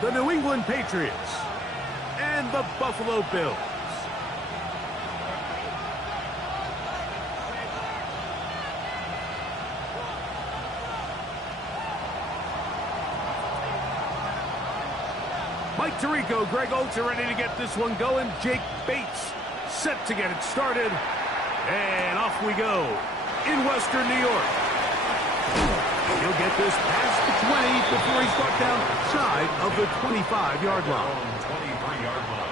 the New England Patriots, and the Buffalo Bills. Mike Tirico, Greg Oates are ready to get this one going. Jake Bates set to get it started. And off we go in Western New York. He'll get this past the 20 before he's brought down side of the 25-yard line. 23-yard line.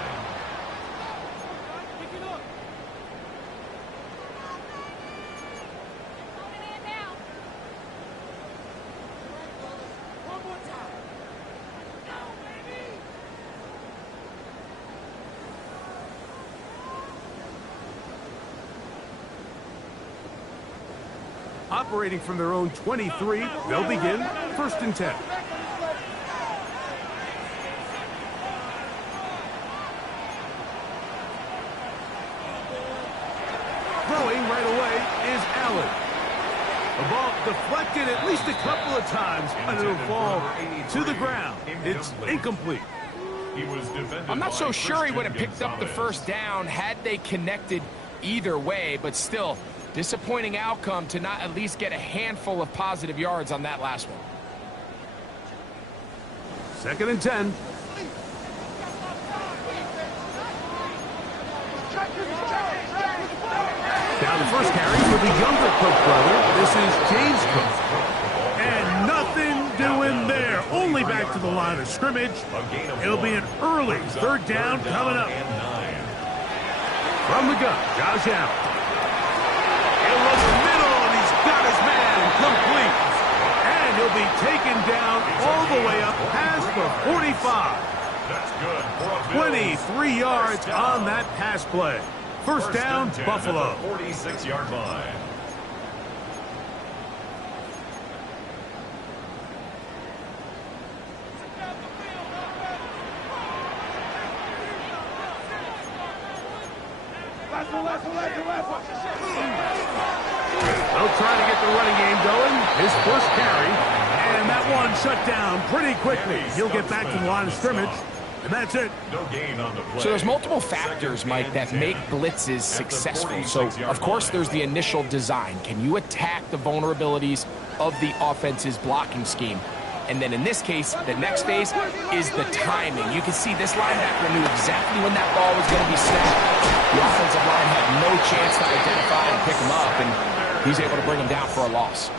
Operating from their own 23, they'll begin 1st and 10. Throwing right away is Allen. The ball deflected at least a couple of times, but it'll fall to the ground. It's incomplete. I'm not so sure he would have picked up the first down had they connected either way, but still, disappointing outcome to not at least get a handful of positive yards on that last one. 2nd and 10. Now the first carry for the younger Cook brother. This is James Cook. And nothing doing there. Only back to the line of scrimmage. It'll be an early 3rd down coming up. From the gun, Josh Allen. He'll look middle, and he's got his man complete. And he'll be taken down all the way up past the 45. That's good. 23 yards on that pass play. First down, Buffalo. 46-yard line. They'll try to get the running game going. His first carry, and that one shut down pretty quickly. He'll get back to the line of scrimmage, and that's it. No gain on the play. So there's multiple factors, Mike, that make blitzes successful. So, of course, there's the initial design. Can you attack the vulnerabilities of the offense's blocking scheme? And then in this case, the next phase is the timing. You can see this linebacker knew exactly when that ball was going to be snapped. The offensive line had no chance to identify and pick him up, and he's able to bring him down for a loss.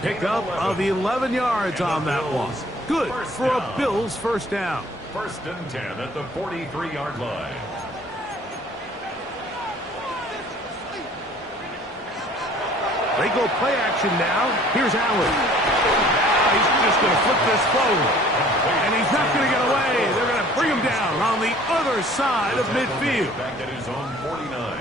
Pickup of 11 yards on that one. Good for a Bills first down. 1st and 10 at the 43-yard line. They go play action now. Here's Allen. He's just going to flip this forward. And he's not going to get away. They're going to bring him down on the other side of midfield. Back at his own 49.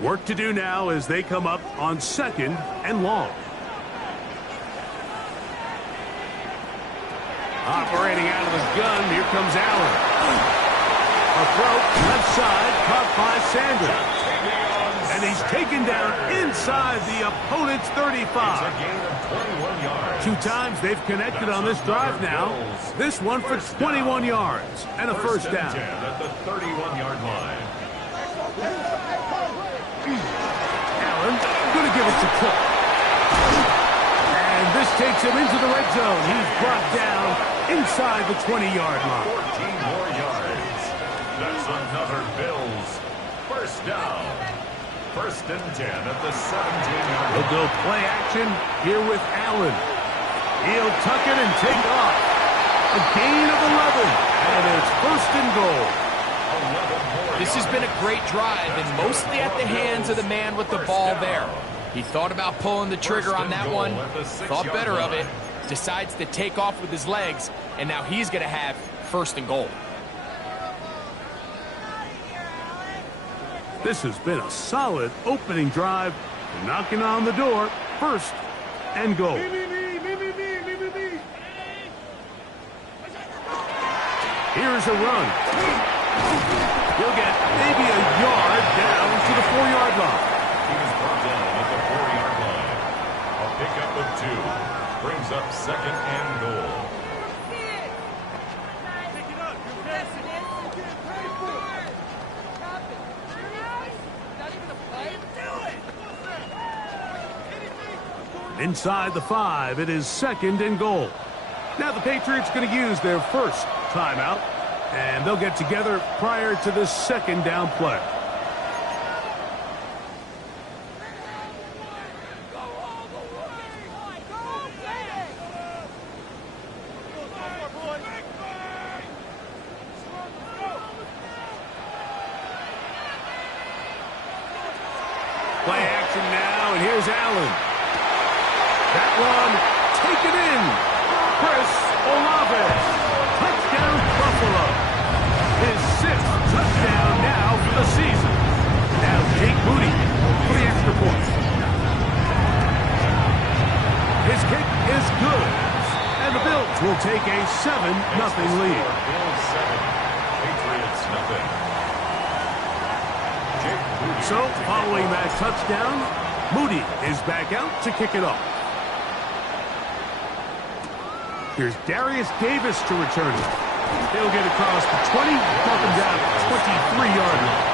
Work to do now as they come up on 2nd and long. Operating out of the gun, here comes Allen. A throw, left side, caught by Sanders. And he's taken down inside the opponent's 35. It's a gain of 21 yards. 2 times they've connected on this drive now. This one for 21 yards and a first down. 10 at the 31-yard line. Allen going to give it to Cook. And this takes him into the red zone. He's brought down inside the 20-yard line. 14 more yards. That's another Bills first down. 1st and 10 at the 17-yard line. He'll go play action here with Allen. He'll tuck it and take off. A gain of 11. And it's 1st and goal. This has been a great drive, and mostly at the hands of the man with the ball there. He thought about pulling the trigger on that one, thought better of it, decides to take off with his legs, and now he's going to have 1st and goal. This has been a solid opening drive. Knocking on the door. 1st and goal. Here's a run. He'll get brings up second and goal. Inside the 5, it is second and goal. Now the Patriots going to use their first timeout, and they'll get together prior to the second down play. Play action now, and here's Allen. That one taken in. Chris Olave. Touchdown Buffalo. His 6th touchdown now for the season. Now Jake Moody for the extra point. His kick is good. And the Bills will take a 7-0 lead. Bills 7, Patriots nothing. So, following that touchdown, Moody is back out to kick it off. Here's Darius Davis to return it. He'll get across the 20, drop him down at the 23-yard line.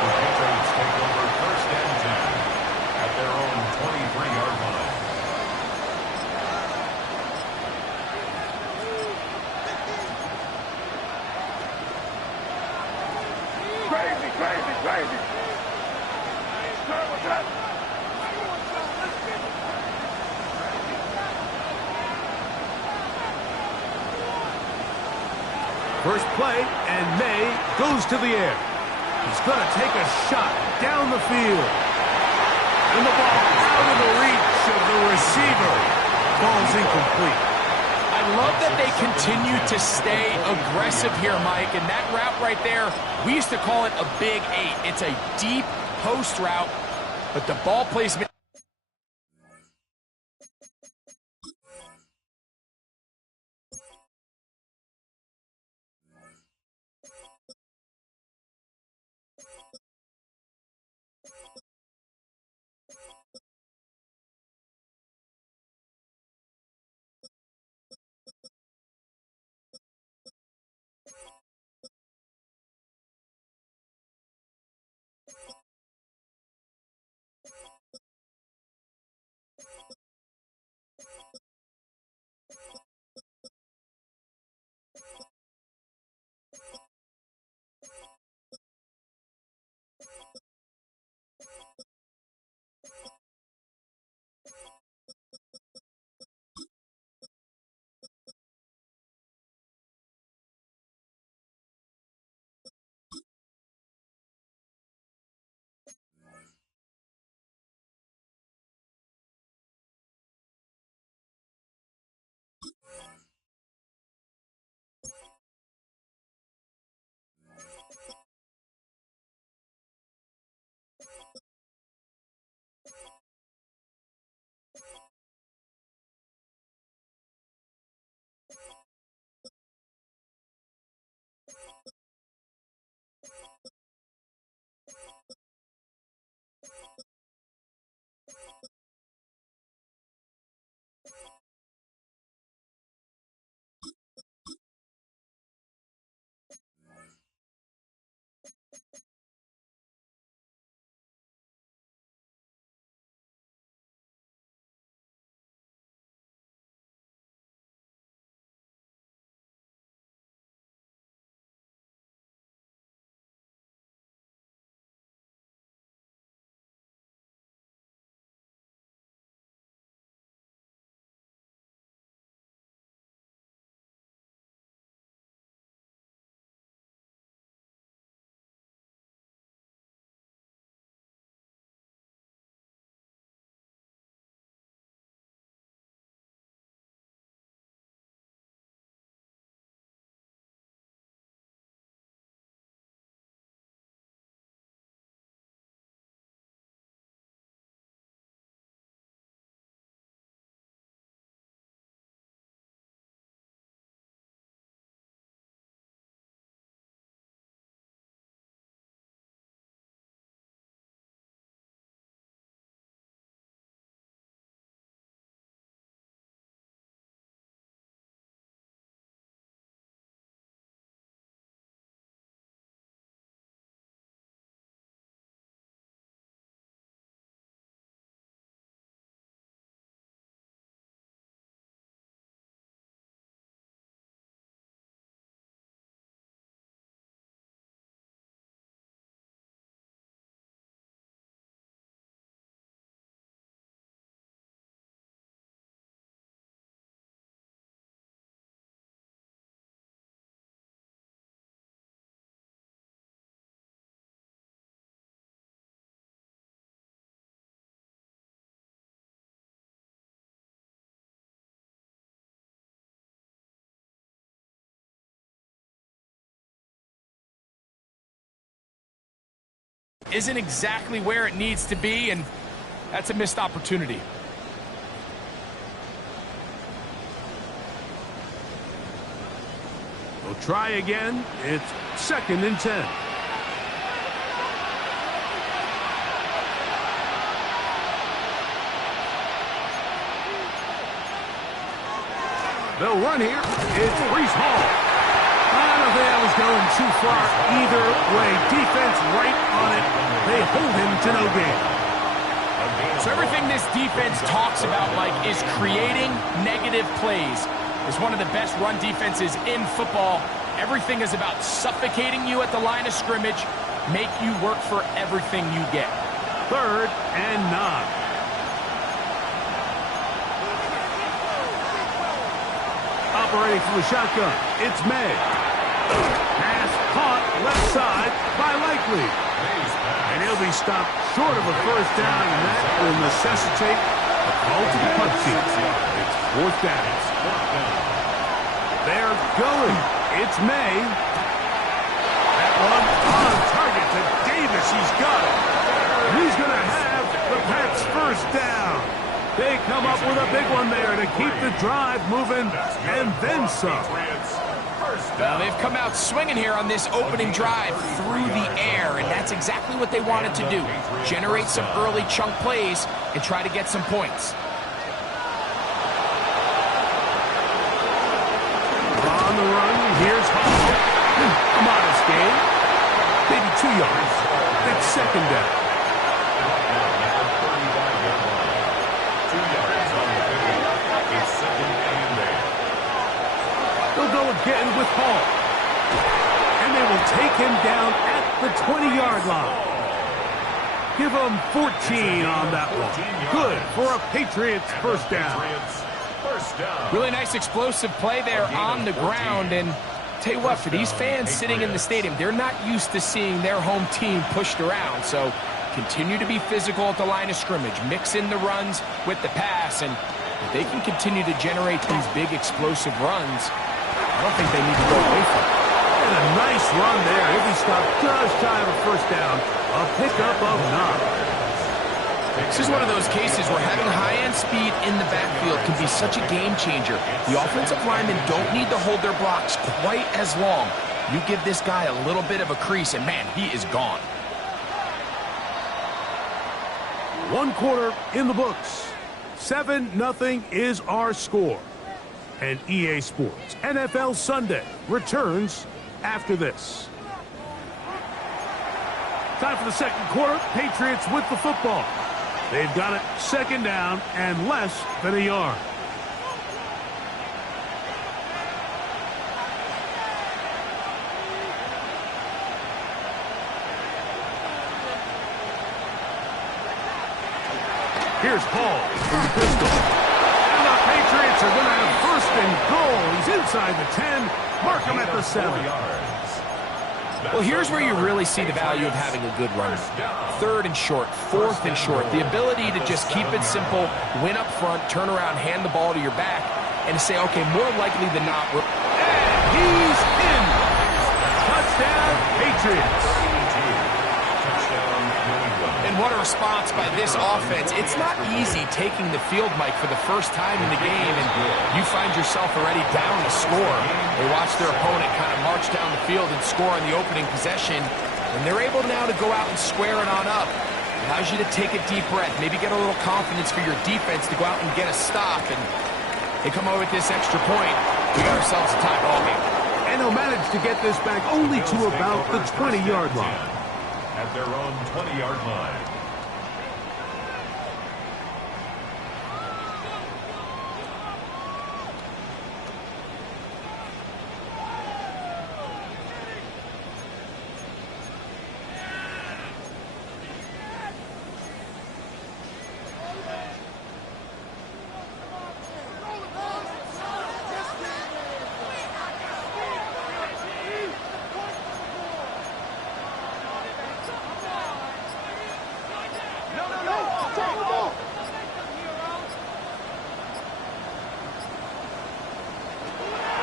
The Patriots take over first and 10 at their own 23-yard line. Crazy, crazy, crazy. First play, and May goes to the air. He's going to take a shot down the field. And the ball out of the reach of the receiver. Ball's incomplete. I love that they continue to stay aggressive here, Mike. And that route right there, we used to call it a big 8. It's a deep post route, but the ball placement isn't exactly where it needs to be, and that's a missed opportunity. We'll try again. It's 2nd and 10. They'll run here. It's Breece Hall. I don't think that was going too far either way. Defense right on it. They hold him to no gain. So everything this defense talks about, Mike, is creating negative plays. It's one of the best run defenses in football. Everything is about suffocating you at the line of scrimmage, make you work for everything you get. 3rd and 9. Operating from the shotgun, it's May. Pass caught left side by Likely. And he'll be stopped short of a first down, and that will necessitate a call to the punt team. It's 4th down. They're going. It's May. That one on target to Davis. He's got it. He's going to have the Pats' first down. They come up with a big one there to keep the drive moving, and then some. Well, they've come out swinging here on this opening drive through the air, and that's exactly what they wanted to do. Generate some early chunk plays and try to get some points. On the run, here's Hall. A modest gain. Maybe 2 yards. That's 2nd down. They'll go again with Hall. And they will take him down at the 20-yard line. Give them 14 on that one. Good for a Patriots first down. Really nice explosive play there on the ground. And tell you what, for these fans sitting in the stadium, they're not used to seeing their home team pushed around. So continue to be physical at the line of scrimmage. Mix in the runs with the pass. And if they can continue to generate these big explosive runs, I don't think they need to go away from it. And a nice run there. He'll be stopped just shy of a first down. A pickup of 9. This is one of those cases where having high-end speed in the backfield can be such a game changer. The offensive linemen don't need to hold their blocks quite as long. You give this guy a little bit of a crease, and man, he is gone. 1 quarter in the books. 7-0 is our score. And EA Sports NFL Sunday returns after this. Time for the 2nd quarter. Patriots with the football. They've got it 2nd down and less than a yard. Here's Hall from the pistol. And the Patriots are going to have 1st and goal. He's inside the 10. Mark him at the 7. Well, here's where you really see the value of having a good runner. 3rd and short, 4th and short. The ability to just keep it simple, win up front, turn around, hand the ball to your back, and to say, okay, more likely than not, we're... And he's in. Touchdown, Patriots. And what a response by this offense. It's not easy taking the field, Mike, for the first time in the game, and you find yourself already down to score. They watch their opponent kind of march down the field and score on the opening possession, and they're able now to go out and square it on up. Allows you to take a deep breath, maybe get a little confidence for your defense to go out and get a stop, and they come over with this extra point. We got ourselves a tie ball game. And they'll manage to get this back only to about the 20-yard line. At their own 20-yard line.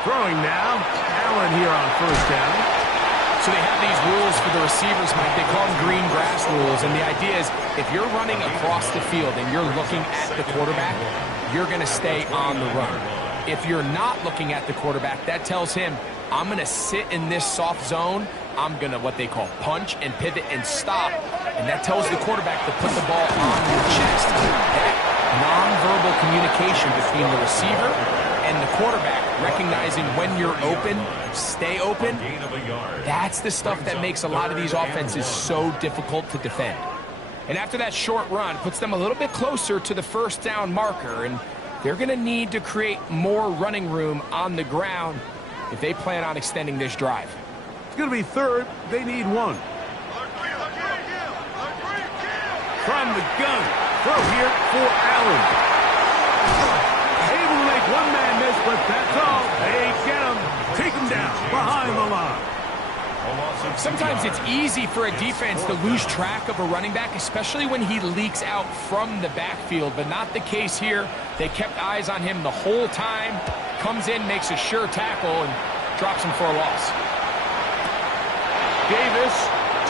Throwing now. Allen here on 1st down. So they have these rules for the receivers, Mike. They call them green grass rules, and the idea is if you're running across the field and you're looking at the quarterback, you're going to stay on the run. If you're not looking at the quarterback, that tells him, I'm going to sit in this soft zone. I'm going to what they call punch and pivot and stop. And that tells the quarterback to put the ball on your chest. That nonverbal communication between the receiver and the quarterback, recognizing when you're open, stay open, that's the stuff that makes a lot of these offenses so difficult to defend. And after that short run, puts them a little bit closer to the first down marker, and they're going to need to create more running room on the ground if they plan on extending this drive. It's going to be third. They need one. From the gun. Throw here for Allen. Able to make one man miss, but that's all. They get him. Take him down behind the line. Sometimes it's easy for a defense to lose track of a running back, especially when he leaks out from the backfield, but not the case here. They kept eyes on him the whole time. Comes in, makes a sure tackle, and drops him for a loss. Davis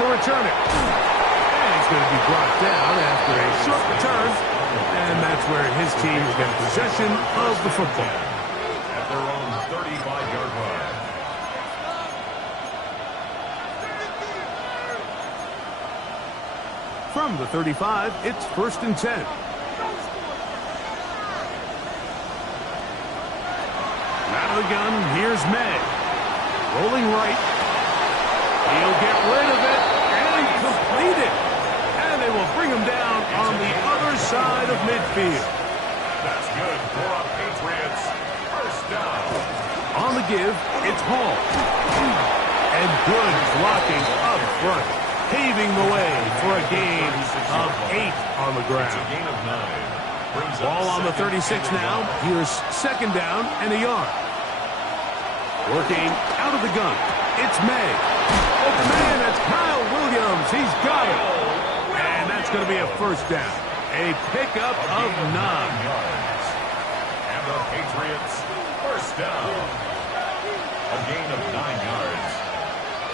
to return it. And he's going to be brought down after a short return. And that's where his team will get possession of the football. At their own 35-yard line. From the 35, it's 1st and 10. Out of the gun, here's May. Rolling right. He'll get rid of it and complete it. And they will bring him down on the other side of midfield. That's good for our Patriots. First down. On the give, it's Hall. And good blocking up front, paving the way for a gain of 8 on the ground. It's a gain of 9. Ball on the 36 now. Here's 2nd down and a yard. Working out of the gun. It's May. Open man, that's Kyle Williams. He's got it. And that's going to be a first down. A pickup of 9. And the Patriots, first down. A gain of 9 yards.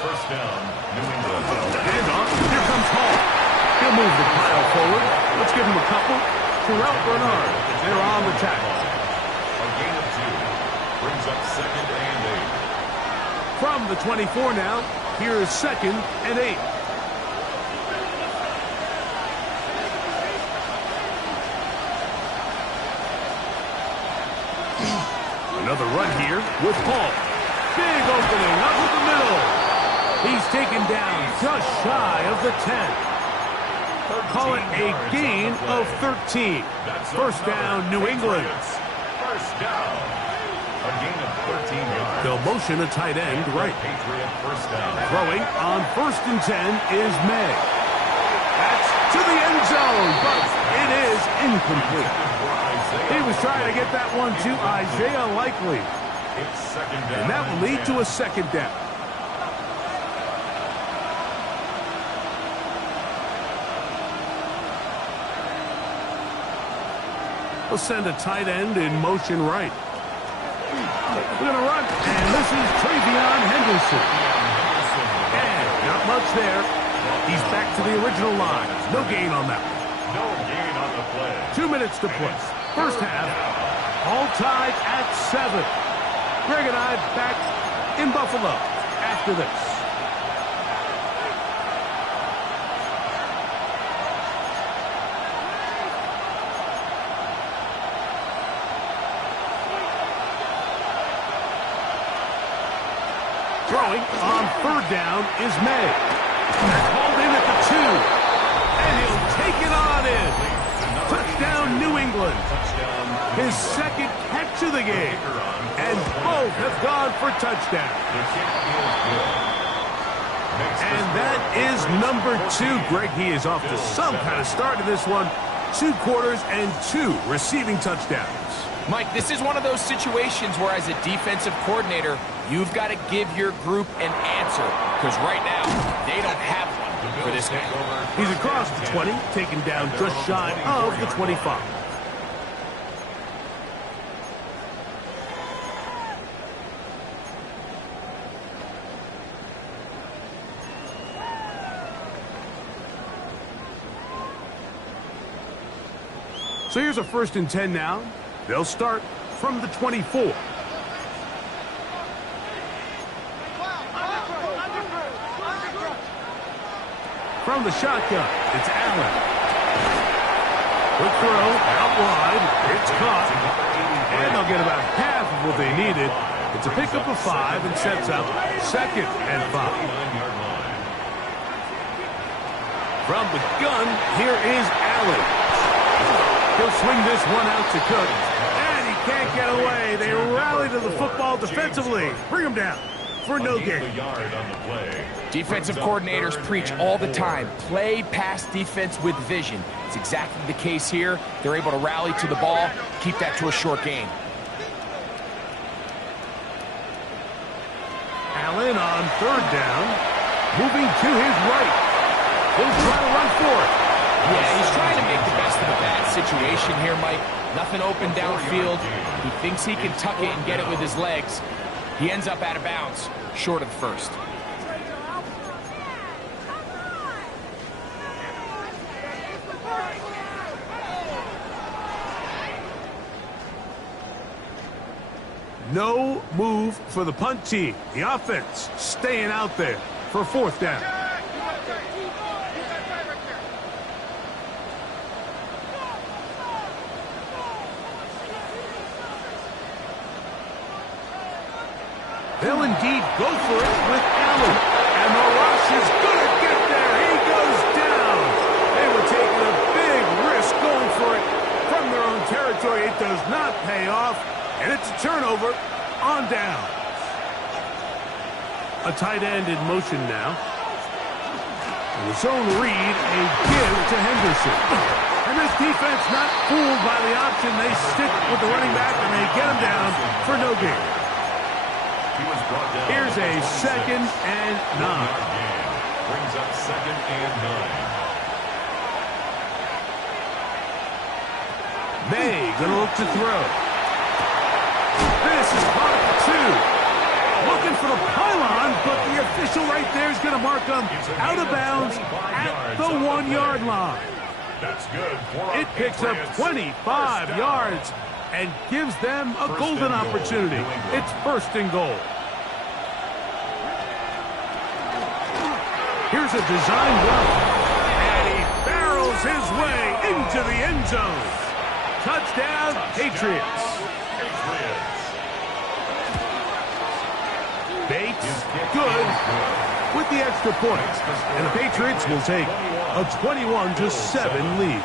First down, New England. Handoff. Here comes Hall. He'll move the pile forward. Let's give him a couple. Terrell Bernard. They're on the tackle. A gain of 2. Brings up 2nd and 8. From the 24 now, here is 2nd and 8. Another run here with Hall. Big opening up the middle. He's taken down just shy of the 10. Call it a gain of 13. First down, New England. First down. A gain of 13 yards. They'll motion a tight end right. Patriot first down. Throwing on 1st and 10 is May. That's to the end zone, but it is incomplete. He was trying to get that one to Isaiah Likely. It's 2nd down. And that will lead to a 2nd down. We'll send a tight end in motion right. We're going to run, and this is Travion Henderson. And not much there. He's back to the original line. No gain on that one. No gain on the play. 2 minutes to play. First half, all tied at 7. Greg and I back in Buffalo after this. Throwing on 3rd down is May. That's hauled in at the 2. And he'll take it on in. Touchdown, New England. His 2nd catch of the game. And both have gone for touchdowns. And that is number 2. Greg, he is off to some kind of start in this one. 2 quarters and 2 receiving touchdowns. Mike, this is one of those situations where as a defensive coordinator, you've got to give your group an answer. Because right now, they don't have one for this guy. He's across the 20, taken down just shy of the 25. So here's a 1st and 10 now. They'll start from the 24. From the shotgun, it's Allen. Quick throw, out wide, it's caught. And they'll get about half of what they needed. It's a pickup of 5 and sets up 2nd and 5. From the gun, here is Allen. He'll swing this one out to Cook. And he can't get away. They rally to the football defensively. Bring him down for no gain. Defensive coordinators preach all the time, play pass defense with vision. It's exactly the case here. They're able to rally to the ball, keep that to a short gain. Allen on 3rd down, moving to his right. He'll try to run for it. Yeah, he's trying to make the best of a bad situation here, Mike. Nothing open downfield. He thinks he can tuck it and get it with his legs. He ends up out of bounds, short of the 1st. No move for the punt team. The offense staying out there for 4th down. They'll indeed go for it with Allen. And the rush is going to get there. He goes down. They were taking a big risk going for it from their own territory. It does not pay off. And it's a turnover on down. A tight end in motion now. And the zone read, a give to Henderson. And this defense not fooled by the option. They stick with the running back and they get him down for no gain. Here's a 2nd and 9. Brings up 2nd and 9. May gonna look to throw. This is caught at the 2. Looking for the pylon, but the official right there is going to mark them out of bounds at the 1-yard line. That's good. It picks up 25 yards and gives them a golden opportunity. It's 1st and goal. Here's a design run. And he barrels his way into the end zone. Touchdown, Patriots. Bates, good, with the extra point. And the Patriots will take a 21-7 lead.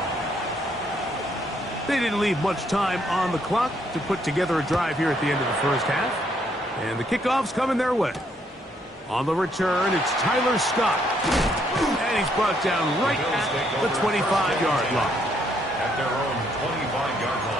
They didn't leave much time on the clock to put together a drive here at the end of the 1st half. And the kickoff's coming their way. On the return, it's Tyler Scott. And he's brought down right at the 25-yard line. At their own 25-yard line.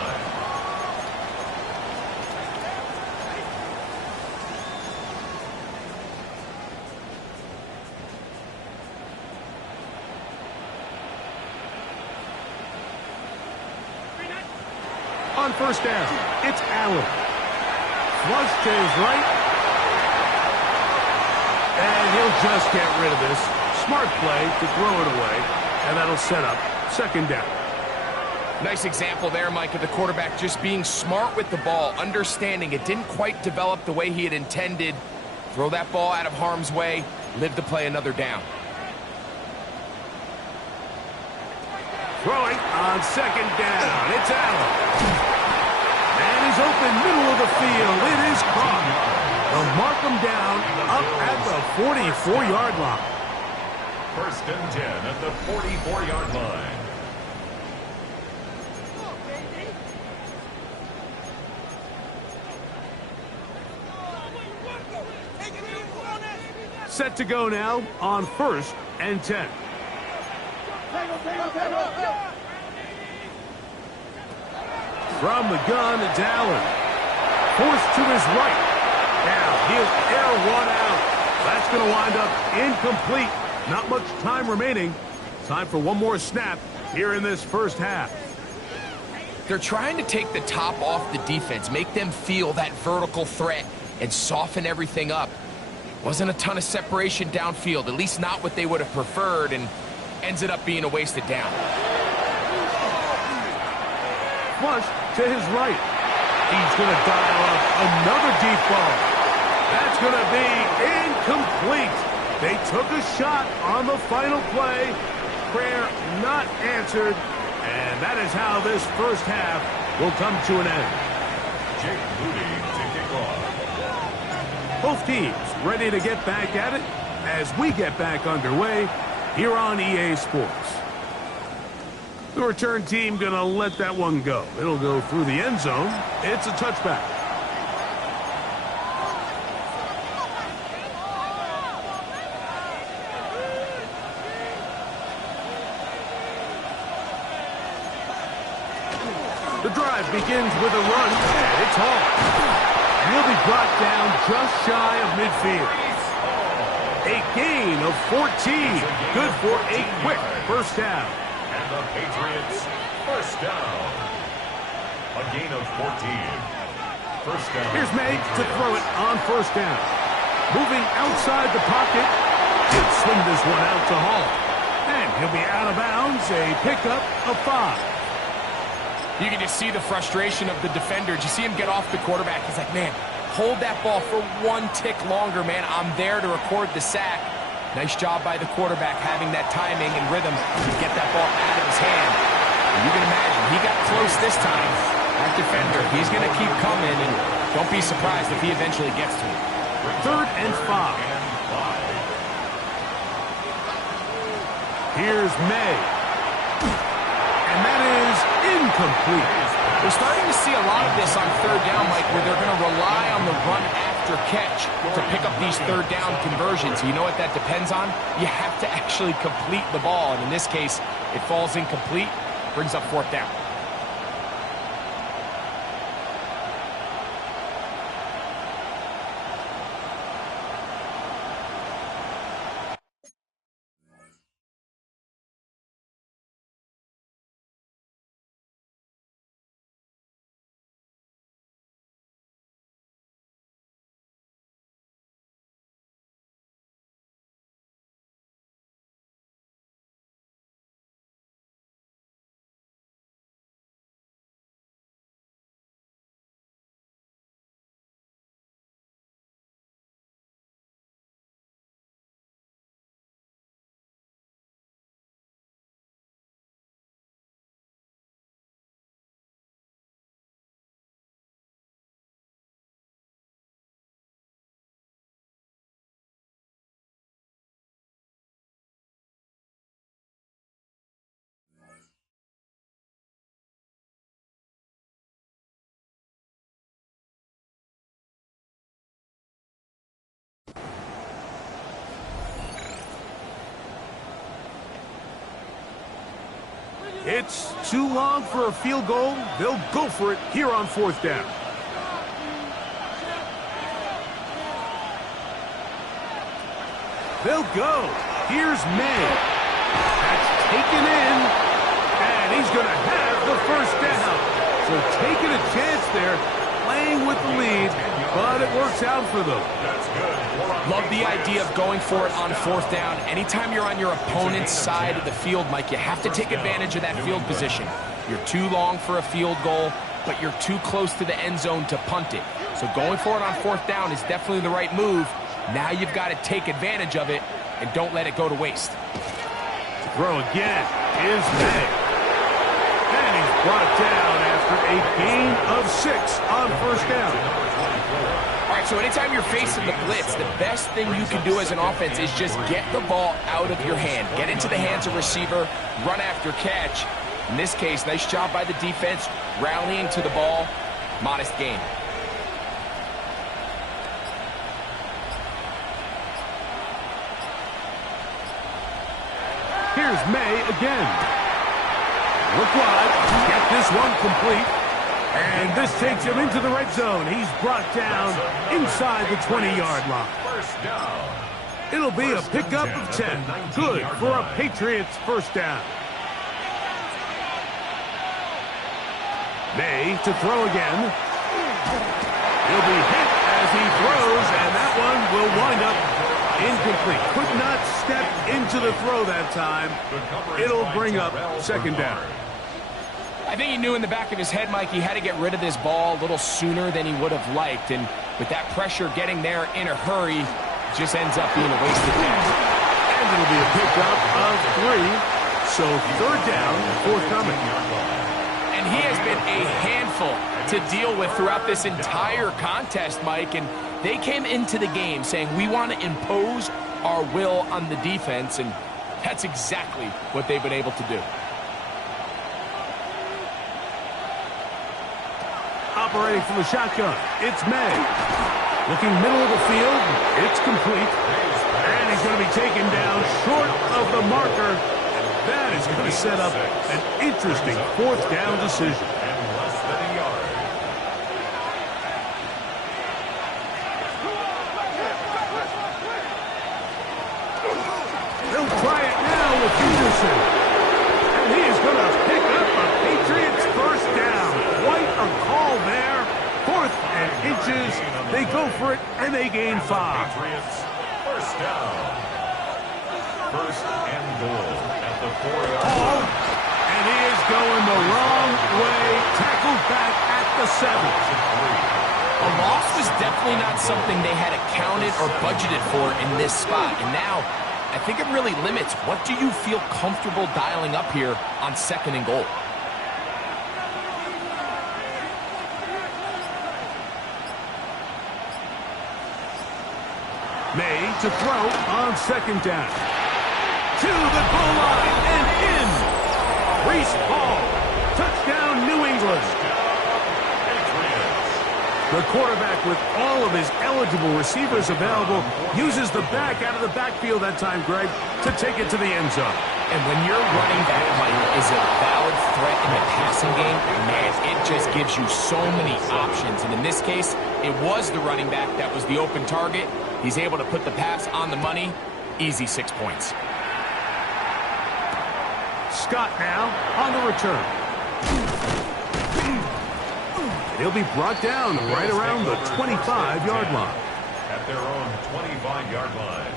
On 1st down, it's Allen. Flush to his right. And he'll just get rid of this. Smart play to throw it away. And that'll set up 2nd down. Nice example there, Mike, of the quarterback just being smart with the ball, understanding it didn't quite develop the way he had intended. Throw that ball out of harm's way, live to play another down. Throwing on 2nd down. It's Allen. And he's open middle of the field. It is caught. They'll mark him down up at the 44-yard line. 1st and 10 at the 44-yard line. Set to go now on 1st and 10. From the gun, it's Allen. Forced to his right. Now he'll air one out. That's going to wind up incomplete. Not much time remaining. Time for one more snap here in this 1st half. They're trying to take the top off the defense, make them feel that vertical threat, and soften everything up. Wasn't a ton of separation downfield, at least not what they would have preferred, and ends it up being a wasted down. flush to his right. He's going to dial up another deep ball. That's going to be incomplete. They took a shot on the final play. Prayer not answered. And that is how this first half will come to an end. Jake Moody to kick off. Both teams ready to get back at it as we get back underway here on EA Sports. The return team going to let that one go. It'll go through the end zone. It's a touchback. The drive begins with a run, and it's Hall. He'll be brought down just shy of midfield. A gain of 14. Good for a quick first down. And the Patriots first down. A gain of 14. First down. Here's May to throw it on first down. Moving outside the pocket. He'll swing this one out to Hall. And he'll be out of bounds. A pickup of 5. You can just see the frustration of the defender. You see him get off the quarterback. He's like, man, hold that ball for one tick longer, man. I'm there to record the sack. Nice job by the quarterback having that timing and rhythm to get that ball out of his hand. And you can imagine, he got close this time. That defender, he's going to keep coming, and don't be surprised if he eventually gets to it. 3rd and 5. Here's May. And that is incomplete. We're starting to see a lot of this on 3rd down, Mike, where they're going to rely on the run after catch to pick up these 3rd down conversions. You know what that depends on? You have to actually complete the ball, and in this case, it falls incomplete, brings up 4th down. It's too long for a field goal. They'll go for it here on 4th down. They'll go. Here's May. That's taken in. And he's going to have the first down. So taking a chance there, playing with the lead, but it works out for them. That's good. Love the idea of going for it on 4th down. Anytime you're on your opponent's side of the field, Mike, you have to take advantage of that field position. You're too long for a field goal, but you're too close to the end zone to punt it. So going for it on 4th down is definitely the right move. Now you've got to take advantage of it and don't let it go to waste. To throw again is May. And he's brought down after a gain of 6 on first down. All right, so anytime you're facing the blitz, the best thing you can do as an offense is just get the ball out of your hand. Get into the hands of receiver, run after catch. In this case, nice job by the defense, rallying to the ball. Modest gain. Here's May again. Look wide. Get this one complete. And this takes him into the red zone. He's brought down inside the 20-yard line. First down. It'll be a pickup of 10. Good for a Patriots first down. May to throw again. He'll be hit as he throws, and that one will wind up incomplete. Could not step into the throw that time. It'll bring up 2nd down. I think he knew in the back of his head, Mike, he had to get rid of this ball a little sooner than he would have liked. And with that pressure getting there in a hurry, it just ends up being a wasted pass. And it'll be a pickup of 3. So 3rd down, forthcoming. And he has been a handful to deal with throughout this entire contest, Mike. And they came into the game saying, we want to impose our will on the defense. And that's exactly what they've been able to do. Operating from the shotgun, it's May. Looking middle of the field, it's complete. And he's going to be taken down short of the marker. That is going to set up an interesting 4th down decision. And less than a yard. They'll try it now with Peterson. And he is going to pick up a Patriots 1st down. Quite a call there. 4th and inches. They go for it, and they gain 5. Patriots, 1st down. 1st and goal. The 4-yard line. And he is going the wrong way. Tackled back at the 7. A loss was definitely not something they had accounted or budgeted for in this spot. And now, I think it really limits. What do you feel comfortable dialing up here on 2nd and goal? May to throw on 2nd down. To the goal line and in. Breece Hall. Touchdown, New England. The quarterback, with all of his eligible receivers available, uses the back out of the backfield that time, Greg, to take it to the end zone. And when your running back, Mike, is a valid threat in the passing game, man, it just gives you so many options. And in this case, it was the running back that was the open target. He's able to put the pass on the money. Easy 6 points. Scott now on the return. He'll be brought down right around the 25-yard line. At their own 25-yard line.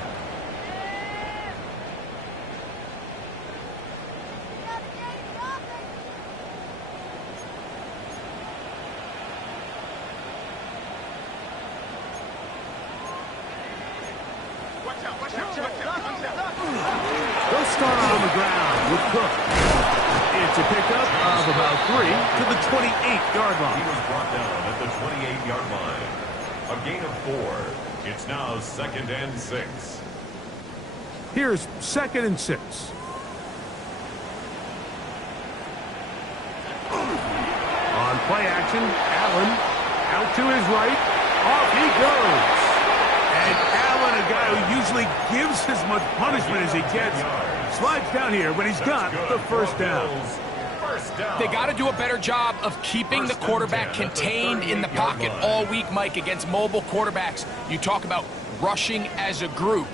They'll start on the ground with Cook. It's a pickup of about 3 to the 28-yard He line. was brought down at the 28-yard line. A gain of 4. It's now 2nd and 6. Here's 2nd and 6. On play action, Allen out to his right. Off he goes. And Allen, a guy who usually gives as much punishment as he gets, slides down here, but he's got the 1st down. They got to do a better job of keeping the quarterback contained in the pocket all week, Mike, against mobile quarterbacks. You talk about rushing as a group.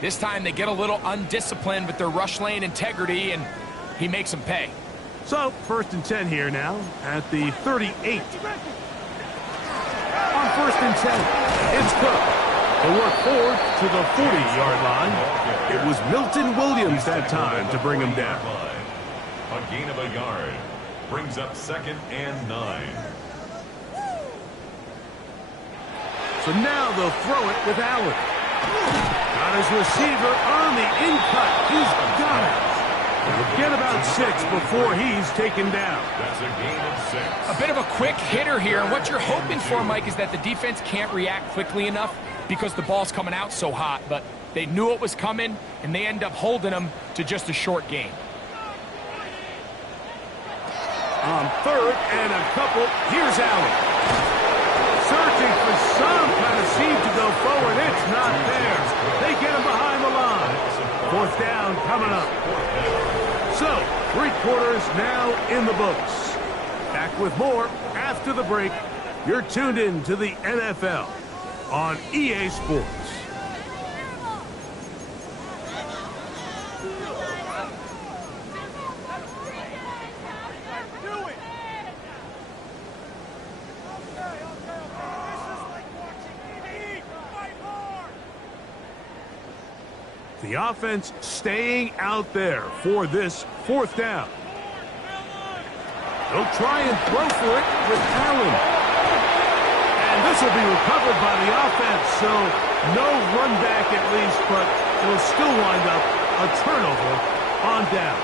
This time they get a little undisciplined with their rush lane integrity, and he makes them pay. So, 1st and 10 here now at the 38. On 1st and 10, it's Cook. They work forward to the 40-yard line. It was Milton Williams that time to bring him down. A gain of a yard. Brings up 2nd and 9. So now they'll throw it with Allen. Got his receiver on the in-cut. He's got it. He'll get about 6 before he's taken down. That's a gain of 6. A bit of a quick hitter here, and what you're hoping for, Mike, is that the defense can't react quickly enough because the ball's coming out so hot, but they knew it was coming, and they end up holding them to just a short gain. On 3rd and a couple, here's Allen. Searching for some kind of seam to go forward. It's not there. They get him behind the line. 4th down coming up. So, 3 quarters now in the books. Back with more after the break. You're tuned in to the NFL on EA Sports. The offense staying out there for this 4th down. He'll try and throw for it with Allen. And this will be recovered by the offense, so no run back at least, but it'll still wind up a turnover on down.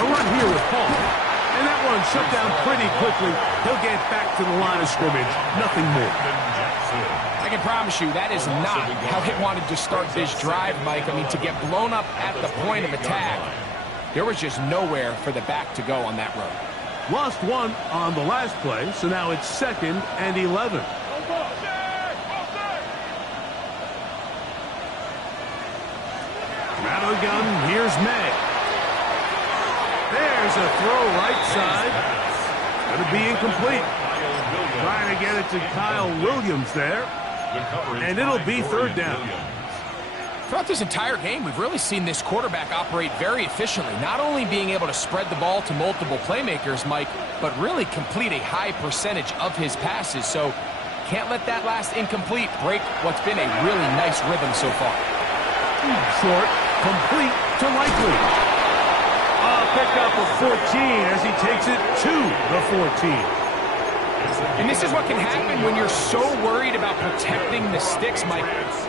A run here with Paul. And that one shut down pretty quickly. He'll get back to the line of scrimmage. Nothing more. I can promise you that is not how they wanted to start this drive, Mike. I mean, to get blown up at the point of attack, there was just nowhere for the back to go on that run. Lost one on the last play, so now it's 2nd and 11. Out of the gun, here's May. There's a throw right side. Going to be incomplete. Trying to get it to Kyle Williams there. And it'll be 3rd down. Throughout this entire game, we've really seen this quarterback operate very efficiently, not only being able to spread the ball to multiple playmakers, Mike, but really complete a high percentage of his passes. So can't let that last incomplete break what's been a really nice rhythm so far. Short, complete to Likely. Pickup of 14 as he takes it to the 14. And this is what can happen when you're so worried about protecting the sticks, Mike.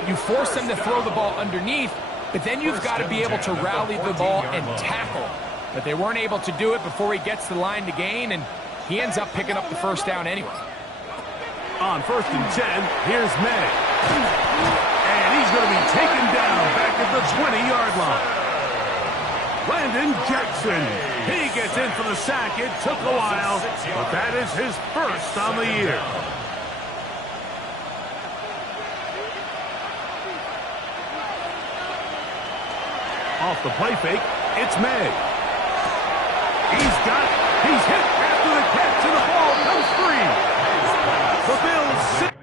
You force them to throw the ball underneath, but then you've got to be able to rally the ball and tackle. But they weren't able to do it before he gets the line to gain, and he ends up picking up the 1st down anyway. On 1st and 10, here's May. And he's going to be taken down back at the 20-yard line. Landon Jackson. He gets in for the sack. It took a while, but that is his 1st on the year. Off the play fake, it's May. He's hit after the catch, and the ball comes free. The Bills sit.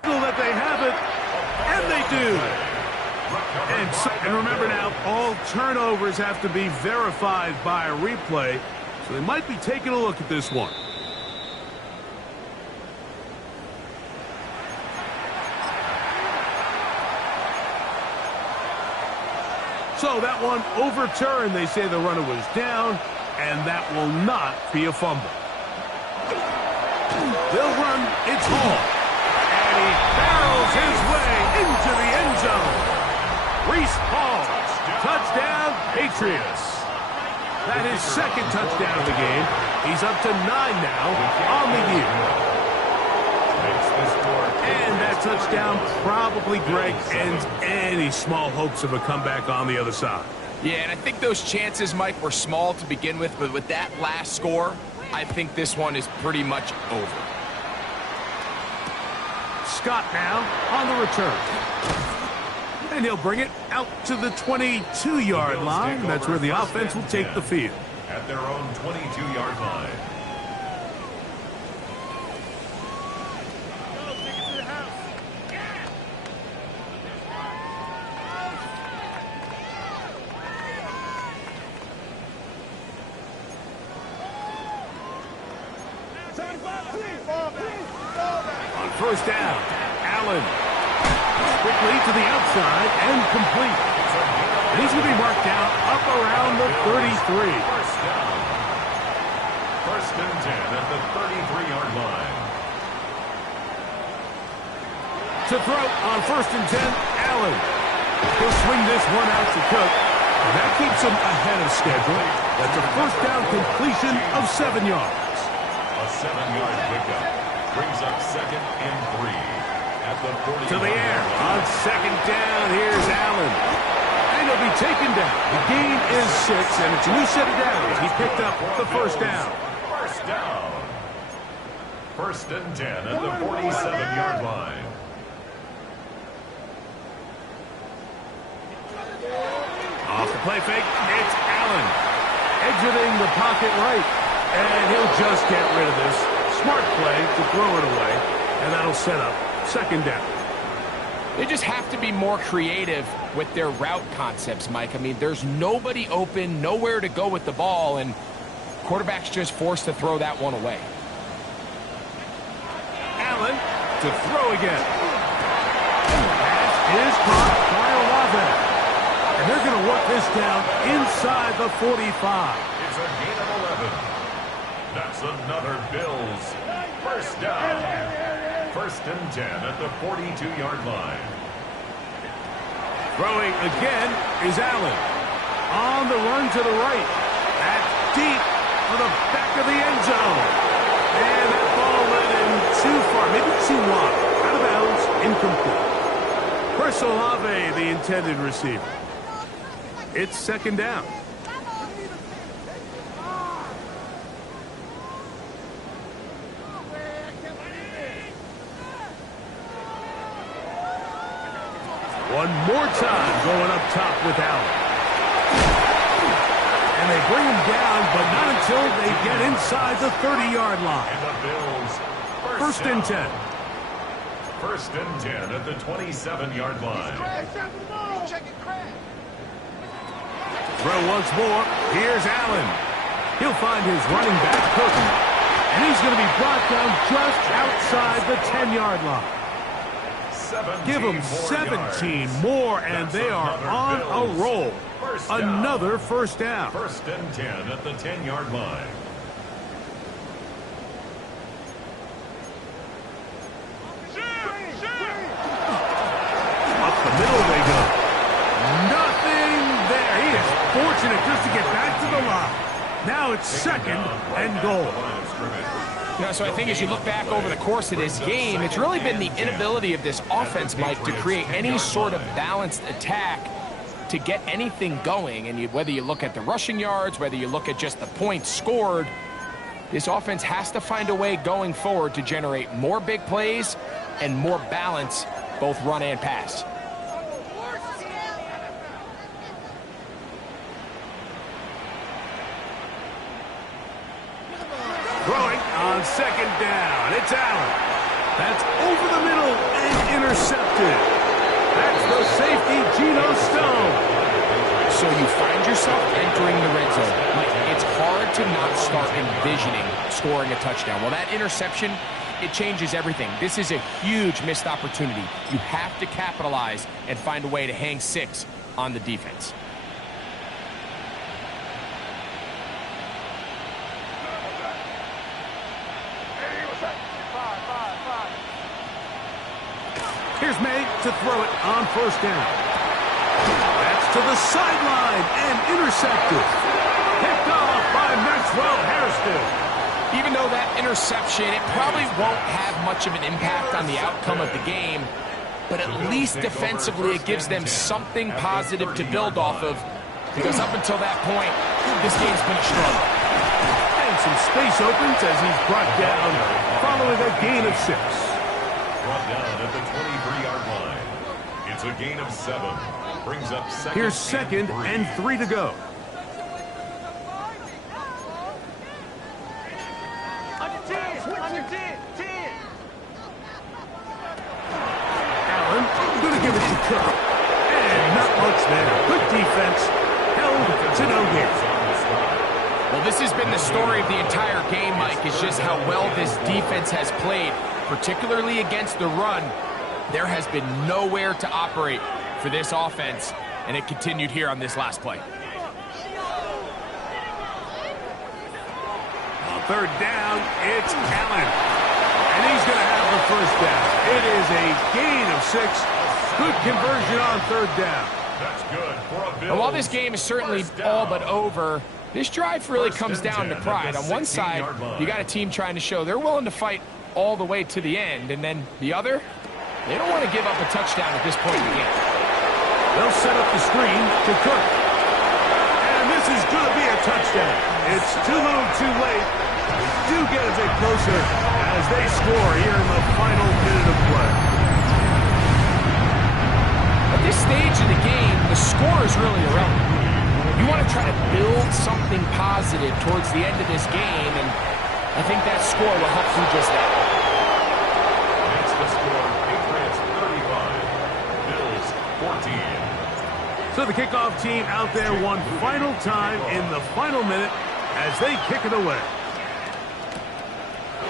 That they have it, and they do. And remember now, all turnovers have to be verified by a replay, so they might be taking a look at this one. So that one overturned. They say the runner was down, and that will not be a fumble. They'll run. It's Hall. And he barrels his way into the end zone. Breece Hall, touchdown, Patriots. That is 2nd touchdown of the game. He's up to 9 now on the year. And that touchdown probably, Greg, ends any small hopes of a comeback on the other side. Yeah, and I think those chances, Mike, were small to begin with, but with that last score, I think this one is pretty much over. Scott now on the return. And he'll bring it out to the 22-yard line. That's where the offense will take the field. At their own 22-yard line. On 1st down, Allen. Quickly to the outside and complete. And he's going to be marked down up around the 33. 1st and 10 at the 33-yard line. To throw on 1st and 10, Allen. He'll swing this one out to Cook. And that keeps him ahead of schedule. That's a 1st down completion of 7 yards. A 7-yard pickup brings up 2nd and 3 at the 40. To the air on 2nd down. Here's Allen. And he'll be taken down. The gain is 6, and it's a new set of downs. He picked up the 1st down. 1st down. 1st and 10 at the 47-yard line. Off the play fake, it's Allen. Exiting the pocket right. And he'll just get rid of this. Smart play to throw it away. And that'll set up 2nd down. They just have to be more creative with their route concepts, Mike. I mean, there's nobody open, nowhere to go with the ball, and quarterback's just forced to throw that one away. Allen to throw again. Pass is caught by Olave. And they're going to work this down inside the 45. It's a gain of 11. That's another Bills first down. First and 10 at the 42-yard line. Throwing again is Allen. On the run to the right. That's deep for the back of the end zone. And that ball went in too far, maybe too wide. Out of bounds, incomplete. Chris Olave, the intended receiver. It's second down. One more time going up top with Allen. And they bring him down, but not until they get inside the 30-yard line. And the Bills First and 10. First and 10 at the 27-yard line. Throw once more. Here's Allen. He'll find his running back, Cookie. And he's going to be brought down just outside the 10-yard line. Give them 17 more, and they are on a roll. Another first down. First and 10 at the 10-yard line. Up the middle they go. Nothing there. He is fortunate just to get back to the line. Now it's second and goal. You know, so I think as you look back over the course of this game, it's really been the inability of this offense, Mike, to create any sort of balanced attack to get anything going. And whether you look at the rushing yards, whether you look at just the points scored, this offense has to find a way going forward to generate more big plays and more balance, both run and pass. Throwing on second down. It's Allen. That's over the middle and intercepted. That's the safety, Geno Stone. So you find yourself entering the red zone. Like, it's hard to not start envisioning scoring a touchdown. Well, that interception, it changes everything. This is a huge missed opportunity. You have to capitalize and find a way to hang 6 on the defense. Here's May to throw it on first down. That's to the sideline and intercepted. Picked off by Maxwell Hairston. Even though that interception, it probably won't have much of an impact on the outcome of the game, but at least defensively it gives them something positive to build off of, because up until that point, this game's been a struggle. And some space opens as he's brought down following a gain of 6. Brought down at the 23-yard line. It's a gain of 7. Brings up second. Here's second and 3 to go. Allen going to give it to Cook. And not much there. Good defense. Held to no gain. Well, this has been the story of the entire game, Mike, is just how well this defense has played, particularly against the run. There has been nowhere to operate for this offense, and it continued here on this last play. On third down, it's Allen. And he's going to have the first down. It is a gain of 6. Good conversion on third down. That's good for a Bills. And while this game is certainly all but over, this drive really comes down to pride. On one side, you got a team trying to show they're willing to fight all the way to the end, and then the other, they don't want to give up a touchdown at this point in the game. They'll set up the screen to Cook. And this is going to be a touchdown. It's too little too late. Do get a bit closer as they score here in the final minute of play. At this stage of the game, the score is really irrelevant. You want to try to build something positive towards the end of this game, and I think that score will help you just that. It's the score, Patriots 35, So the kickoff team out there one final time in the final minute as they kick it away.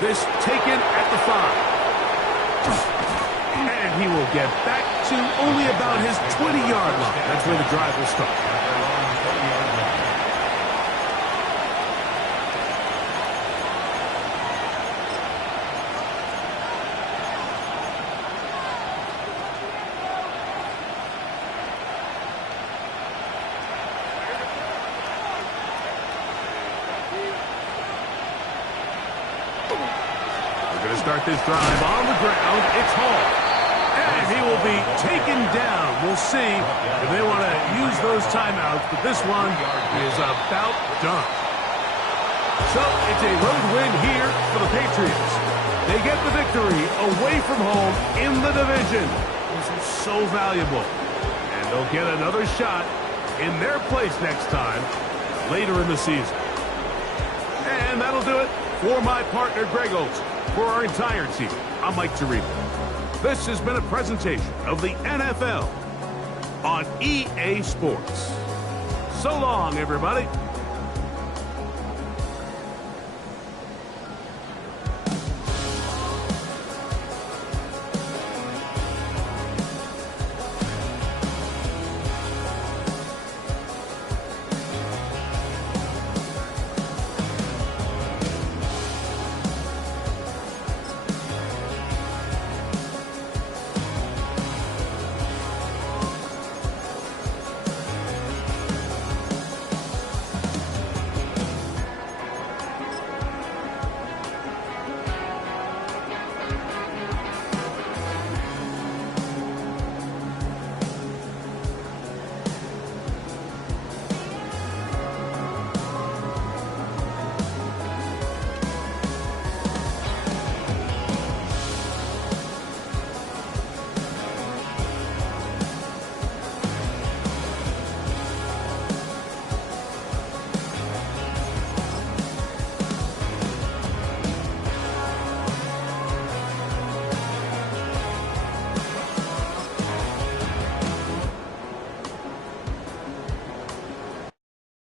This taken at the 5. And he will get back to only about his 20-yard line. That's where the drive will start. Start this drive on the ground. It's Hall. And he will be taken down. We'll see if they want to use those timeouts, but this one is about done. So it's a road win here for the Patriots. They get the victory away from home in the division. This is so valuable. And they'll get another shot in their place next time later in the season. And that'll do it for my partner, Greg Olsen. For our entire team, I'm Mike Tirico. This has been a presentation of the NFL on EA Sports. So long, everybody.